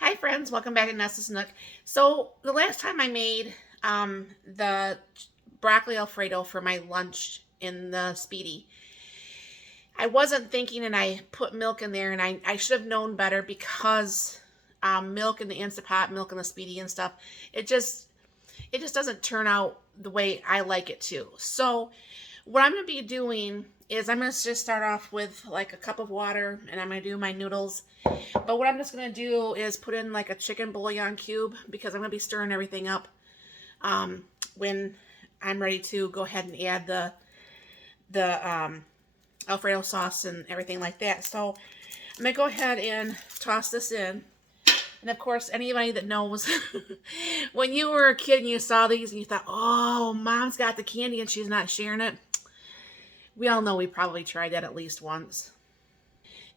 Hi friends, welcome back to Nessa's Nook. So the last time I made the broccoli Alfredo for my lunch in the Speedy, I wasn't thinking and I put milk in there and I should have known better because milk in the Instapot, milk in the Speedy and stuff, it just doesn't turn out the way I like it to. So what I'm going to be doing is I'm going to just start off with like a cup of water and I'm going to do my noodles. But what I'm just going to do is put in like a chicken bouillon cube because I'm going to be stirring everything up when I'm ready to go ahead and add the Alfredo sauce and everything like that. So I'm going to go ahead and toss this in. And of course, anybody that knows, when you were a kid and you saw these and you thought, oh, mom's got the candy and she's not sharing it, we all know we probably tried that at least once.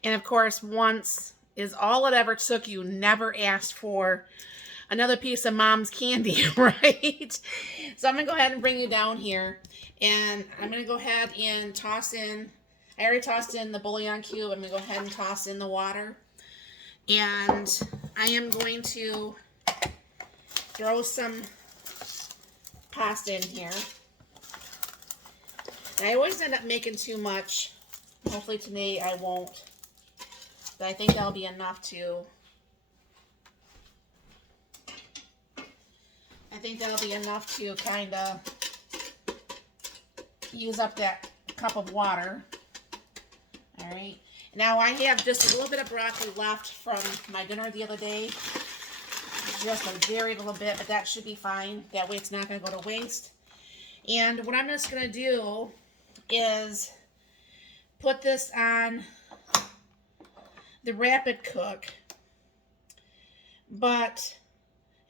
And of course, once is all it ever took. You never asked for another piece of mom's candy, right? So I'm going to go ahead and bring you down here. And I'm going to go ahead and toss in, I already tossed in the bouillon cube. I'm going to go ahead and toss in the water. And I am going to throw some pasta in here. And I always end up making too much. Hopefully today I won't. But I think that'll be enough to... kind of use up that cup of water. Alright. Now I have just a little bit of broccoli left from my dinner the other day. Just a very little bit, but that should be fine. That way it's not going to go to waste. And what I'm just going to do is put this on the rapid cook, but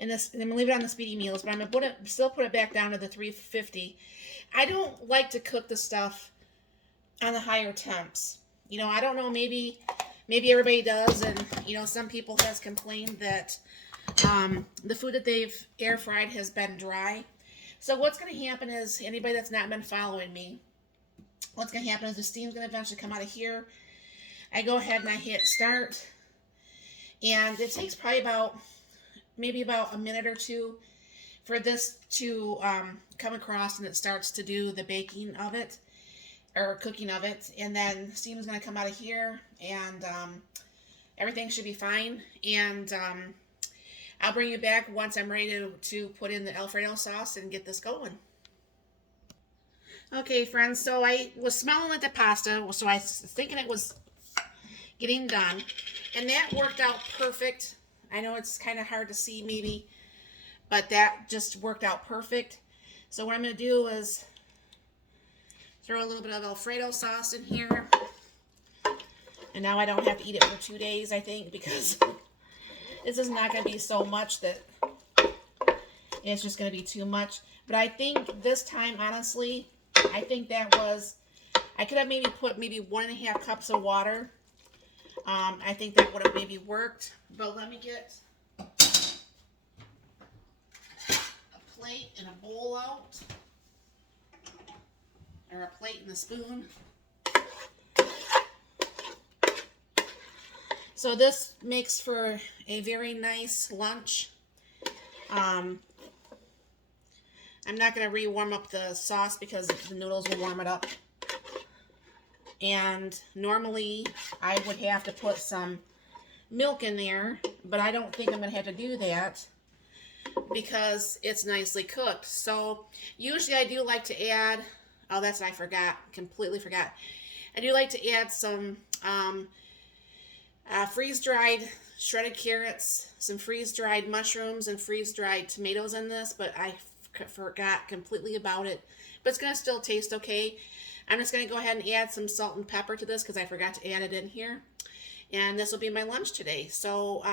I'm gonna leave it on the Speedy Meals, but I'm gonna still put it back down to the 350. I don't like to cook the stuff on the higher temps. You know, I don't know, maybe everybody does, and you know, some people has complained that the food that they've air fried has been dry. So what's gonna happen is, anybody that's not been following me, what's gonna happen is the steam's gonna eventually come out of here. I go ahead and I hit start, and it takes probably maybe about a minute or two for this to come across, and it starts to do the baking of it or cooking of it, and then steam is going to come out of here, and everything should be fine. And I'll bring you back once I'm ready to put in the Alfredo sauce and get this going. Okay, friends, so I was smelling at the pasta, so I was thinking it was getting done, and that worked out perfect. I know it's kind of hard to see maybe, but that just worked out perfect. So what I'm going to do is throw a little bit of Alfredo sauce in here, and now I don't have to eat it for 2 days, I think, because this is not going to be so much that it's just going to be too much. But I think this time, honestly, I think that was, I could have maybe put maybe 1.5 cups of water. I think that would have maybe worked, but let me get a plate and a bowl out, or a plate and a spoon. So this makes for a very nice lunch. I'm not going to re-warm up the sauce because the noodles will warm it up. And normally I would have to put some milk in there, but I don't think I'm going to have to do that because it's nicely cooked. So usually I do like to add, oh, that's what I forgot, completely forgot. I do like to add some freeze-dried shredded carrots, some freeze-dried mushrooms, and freeze-dried tomatoes in this, but I forgot completely about it. But it's going to still taste okay. I'm just going to go ahead and add some salt and pepper to this because I forgot to add it in here. And this will be my lunch today. So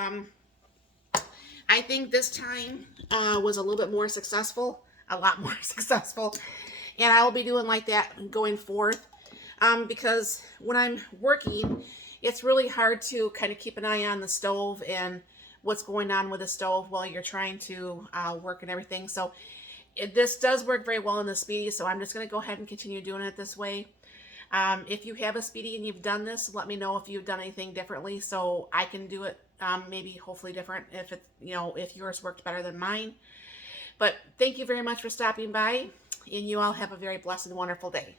I think this time was a little bit more successful, a lot more successful. And I will be doing like that going forth because when I'm working, it's really hard to kind of keep an eye on the stove and what's going on with the stove while you're trying to work and everything. So this does work very well in the Speedy, so I'm just going to go ahead and continue doing it this way. If you have a Speedy and you've done this, let me know if you've done anything differently so I can do it maybe hopefully different if it, if yours worked better than mine. But thank you very much for stopping by, and you all have a very blessed and wonderful day.